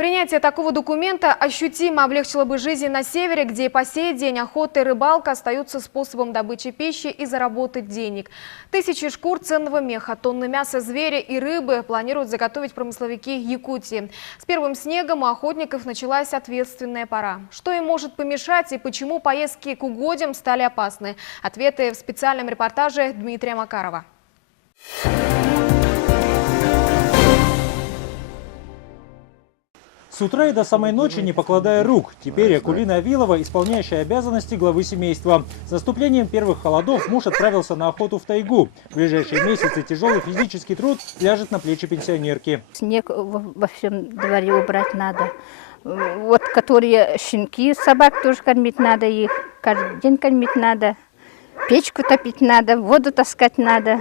Принятие такого документа ощутимо облегчило бы жизнь на севере, где и по сей день охота и рыбалка остаются способом добычи пищи и заработать денег. Тысячи шкур ценного меха, тонны мяса зверя и рыбы планируют заготовить промысловики Якутии. С первым снегом у охотников началась ответственная пора. Что им может помешать и почему поездки к угодьям стали опасны? Ответы в специальном репортаже Дмитрия Макарова. С утра и до самой ночи, не покладая рук, теперь Акулина Авилова, исполняющая обязанности главы семейства. С наступлением первых холодов муж отправился на охоту в тайгу. В ближайшие месяцы тяжелый физический труд ляжет на плечи пенсионерки. Снег во всем дворе убрать надо. Вот которые щенки, собак тоже кормить надо их. Каждый день кормить надо. Печку топить надо, воду таскать надо.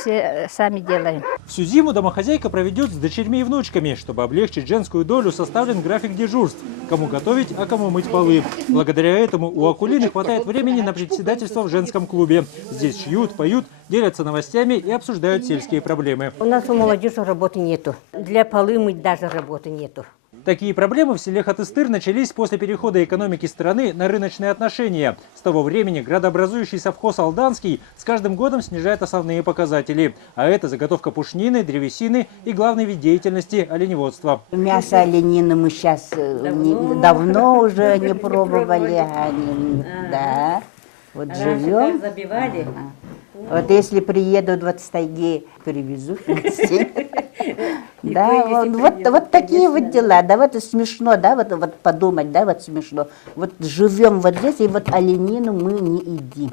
Все сами делаем. Всю зиму домохозяйка проведет с дочерьми и внучками. Чтобы облегчить женскую долю, составлен график дежурств. Кому готовить, а кому мыть полы. Благодаря этому у Акулины хватает времени на председательство в женском клубе. Здесь шьют, поют, делятся новостями и обсуждают сельские проблемы. У нас у молодежи работы нету. Для полы мыть даже работы нету. Такие проблемы в селе Хатыстыр начались после перехода экономики страны на рыночные отношения. С того времени градообразующий совхоз Алданский с каждым годом снижает основные показатели. А это заготовка пушнины, древесины и главный вид деятельности – оленеводства. Мясо оленины мы сейчас давно уже не пробовали. Да. Вот живем. Забивали. Вот если приеду 20 тайги, привезу. Да, вот такие вот дела, да, вот смешно, да, вот подумать, да, вот смешно. Вот живем вот здесь, и вот оленину мы не едим.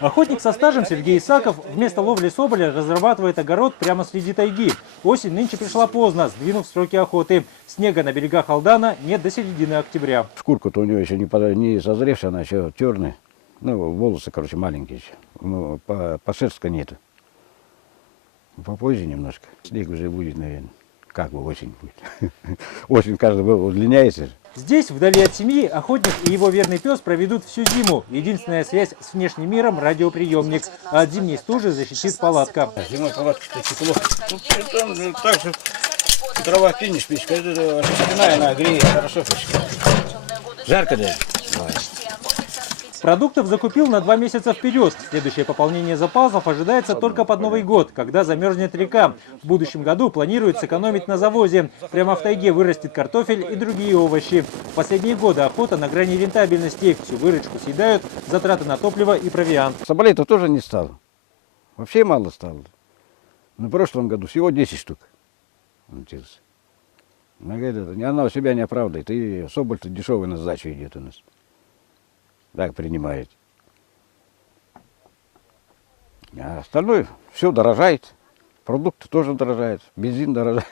Охотник со стажем Сергей Исаков вместо ловли соболя разрабатывает огород прямо среди тайги. Осень нынче пришла поздно, сдвинув сроки охоты. Снега на берегах Алдана нет до середины октября. Шкурка-то у него еще не созревшая, она еще черная. Ну, волосы, короче, маленькие еще. Ну, по шерстка нету. Попозже немножко. Снег уже будет, наверное. Как бы осень будет. Осень каждый удлиняется. Здесь, вдали от семьи, охотник и его верный пес проведут всю зиму. Единственная связь с внешним миром – радиоприемник. А от зимней стужи защитит палатка. Зимой палатка тепло. Там так же трава кинешь, печка. Распределенная, она греет хорошо. Жарко даже. Продуктов закупил на 2 месяца вперед. Следующее пополнение запасов ожидается только под Новый год, когда замерзнет река. В будущем году планируют сэкономить на завозе. Прямо в тайге вырастет картофель и другие овощи. В последние годы охота на грани рентабельности. Всю выручку съедают затраты на топливо и провиант. Соболей-то тоже не стало. Вообще мало стало. На прошлом году всего 10 штук. Она у себя не оправдывает. И соболь-то дешевый на сдачу идет у нас. Так принимает. А остальное все дорожает. Продукты тоже дорожают. Бензин дорожает.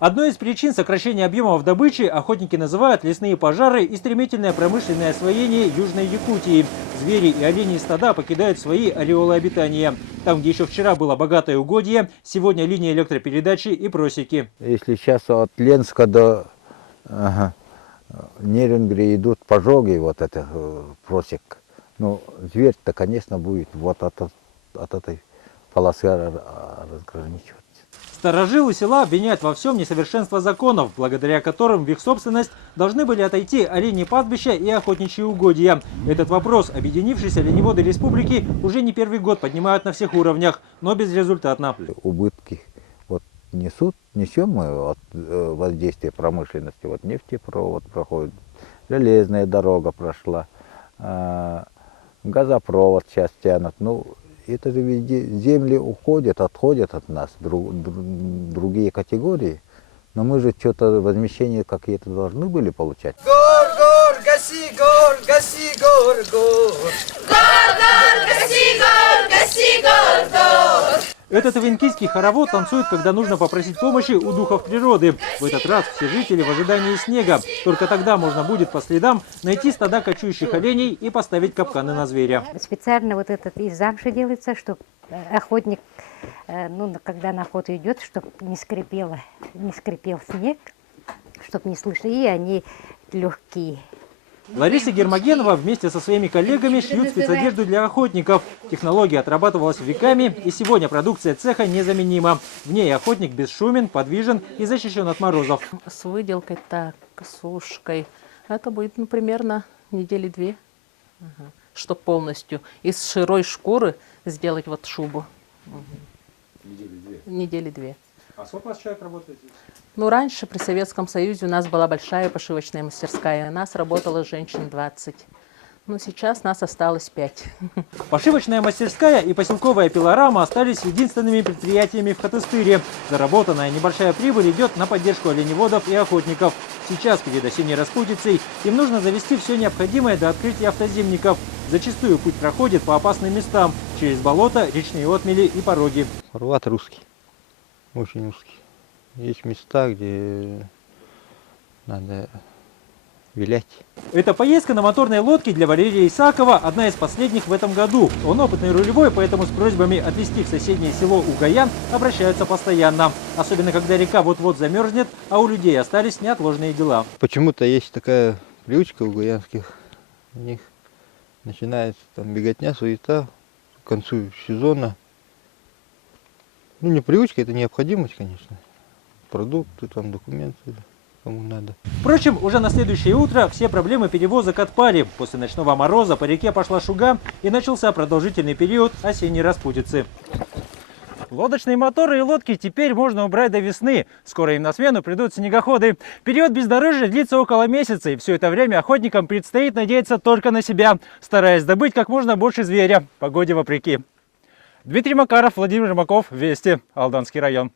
Одной из причин сокращения объемов добычи охотники называют лесные пожары и стремительное промышленное освоение Южной Якутии. Звери и оленьи стада покидают свои ореолы обитания. Там, где еще вчера было богатое угодье, сегодня линия электропередачи и просеки. Если сейчас от Ленска до Нерюнгри идут пожоги, вот это просек, ну, зверь-то, конечно, будет вот от этой полосы разграничиваться. Старожилы села обвиняют во всем несовершенство законов, благодаря которым в их собственность должны были отойти оленьи пастбища и охотничьи угодья. Этот вопрос объединившиеся оленеводы республики уже не первый год поднимают на всех уровнях, но безрезультатно. Убытки несем мы от воздействия промышленности. Вот нефтепровод проходит, железная дорога прошла, газопровод сейчас тянут. Ну, это же везде земли уходят, отходят от нас, другие категории. Но мы же что-то возмещение какие-то должны были получать. Гор, гор, гаси, гор, гаси, гор, гор. Гор, гор, гаси, гор, гаси, гор, гор. Этот авенкийский хоровод танцует, когда нужно попросить помощи у духов природы. В этот раз все жители в ожидании снега. Только тогда можно будет по следам найти стада кочующих оленей и поставить капканы на зверя. Специально вот этот из замши делается, чтобы охотник, когда на охоту идет, чтобы не скрипел снег, чтобы не слышно. И они легкие. Лариса Гермогенова вместе со своими коллегами шьют спецодежду для охотников. Технология отрабатывалась веками, и сегодня продукция цеха незаменима. В ней охотник бесшумен, подвижен и защищен от морозов. С выделкой, так, с сушкой. Это будет, ну, примерно недели 2. Чтобы полностью из сырой шкуры сделать вот шубу. Недели 2. А сколько у вас человек работает здесь? Ну, раньше при Советском Союзе у нас была большая пошивочная мастерская. У нас работало женщин 20. Ну, сейчас нас осталось 5. Пошивочная мастерская и поселковая пилорама остались единственными предприятиями в Хатыстыре. Заработанная небольшая прибыль идет на поддержку оленеводов и охотников. Сейчас, перед осенней распутицей, им нужно завести все необходимое до открытия автозимников. Зачастую путь проходит по опасным местам, через болота, речные отмели и пороги. Фарватер узкий, очень узкий. Есть места, где надо вилять. Эта поездка на моторной лодке для Валерия Исакова одна из последних в этом году. Он опытный рулевой, поэтому с просьбами отвезти в соседнее село Угаян обращаются постоянно. Особенно, когда река вот-вот замерзнет, а у людей остались неотложные дела. Почему-то есть такая привычка у угаянских. У них начинается там беготня, суета к концу сезона. Ну, не привычка, это необходимость, конечно. Продукты, там, документы, кому надо. Впрочем, уже на следующее утро все проблемы перевозок отпали. После ночного мороза по реке пошла шуга и начался продолжительный период осенней распутицы. Лодочные моторы и лодки теперь можно убрать до весны. Скоро им на смену придут снегоходы. Период бездорожья длится около месяца, и все это время охотникам предстоит надеяться только на себя, стараясь добыть как можно больше зверя, погоде вопреки. Дмитрий Макаров, Владимир Жмаков, Вести, Алданский район.